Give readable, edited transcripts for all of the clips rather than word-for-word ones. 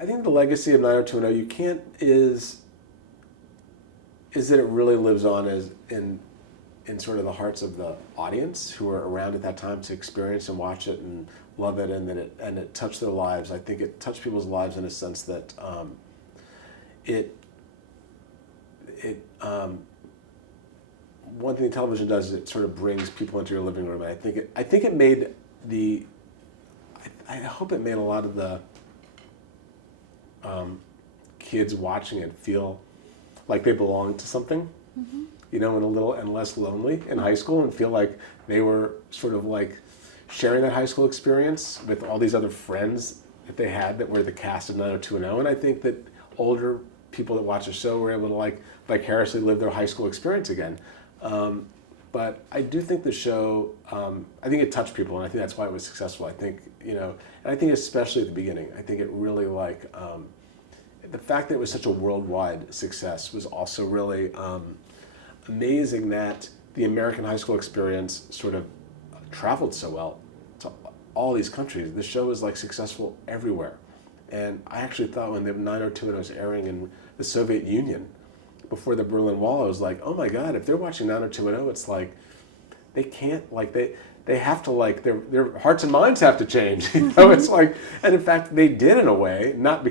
I think the legacy of 90210 you can't is that it really lives on as in sort of the hearts of the audience who were around at that time to experience and watch it and love it, and that it touched their lives. I think it touched people's lives in a sense that it one thing television does is it sort of brings people into your living room. And I think it made I hope it made a lot of the kids watching it feel like they belonged to something, you know, and a little and less lonely in high school, and feel like they were sort of like sharing that high school experience with all these other friends that they had that were the cast of 90210. And I think that older people that watch the show were able to like vicariously live their high school experience again. But I do think the show, I think it touched people, and I think that's why it was successful. I think, you know, and I think especially at the beginning, I think it really like, the fact that it was such a worldwide success was also really amazing, that the American high school experience sort of traveled so well to all these countries. The show was like successful everywhere. And I actually thought when the 90210 was airing in the Soviet Union before the Berlin Wall, I was like, oh my God, if they're watching 90210, it's like, they can't, like, they have to, like, their hearts and minds have to change. You know, it's like, and in fact, they did in a way, not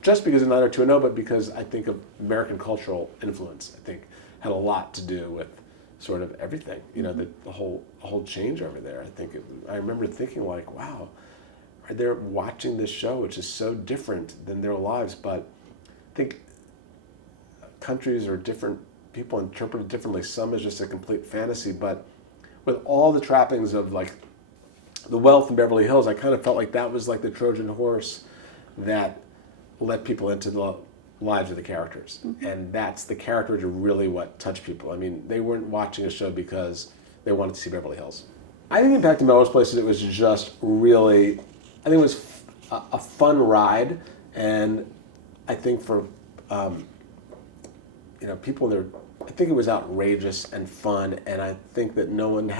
just because of 90210, but because I think of American cultural influence, I think, had a lot to do with sort of everything, you know, the whole change over there. I remember thinking like, wow, they're watching this show, which is so different than their lives, but I think countries or different people interpret it differently. Some is just a complete fantasy, but with all the trappings of like the wealth in Beverly Hills, I kind of felt like that was like the Trojan horse that let people into the lives of the characters. And that's the characters are really what touched people. I mean, they weren't watching a show because they wanted to see Beverly Hills. I think in Back to Melrose Place, it was just really, I think it was a fun ride, and I think for you know, people there, I think it was outrageous and fun, and I think that no one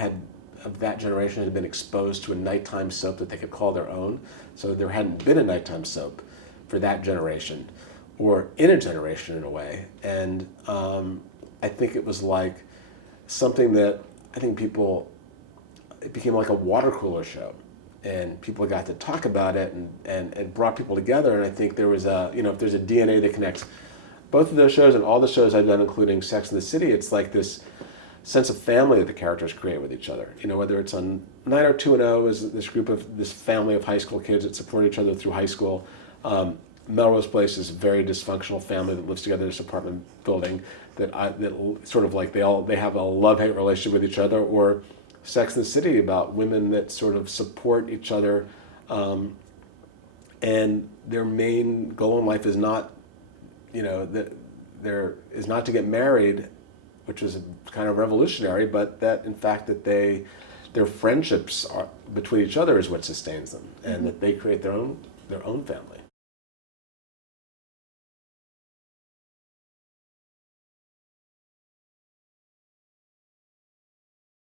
of that generation had been exposed to a nighttime soap that they could call their own. So there hadn't been a nighttime soap for that generation, or in a generation in a way. And I think it was like something that I think it became like a water cooler show, and people got to talk about it, and it brought people together. And I think there was you know, if there's a DNA that connects both of those shows and all the shows I've done, including Sex and the City, it's like this sense of family that the characters create with each other. You know, whether it's on 90210 is this family of high school kids that support each other through high school. Melrose Place is a very dysfunctional family that lives together in this apartment building that sort of like they have a love-hate relationship with each other. Or Sex and the City, about women that sort of support each other, and their main goal in life is not, you know, is not to get married, which is kind of revolutionary, but that in fact that their friendships between each other is what sustains them, and that they create their own family.